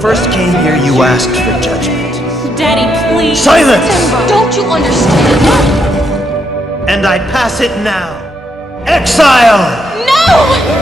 First came here, you asked for judgment. Daddy, please. Silence! Don't you understand? And I pass it now. Exile! No!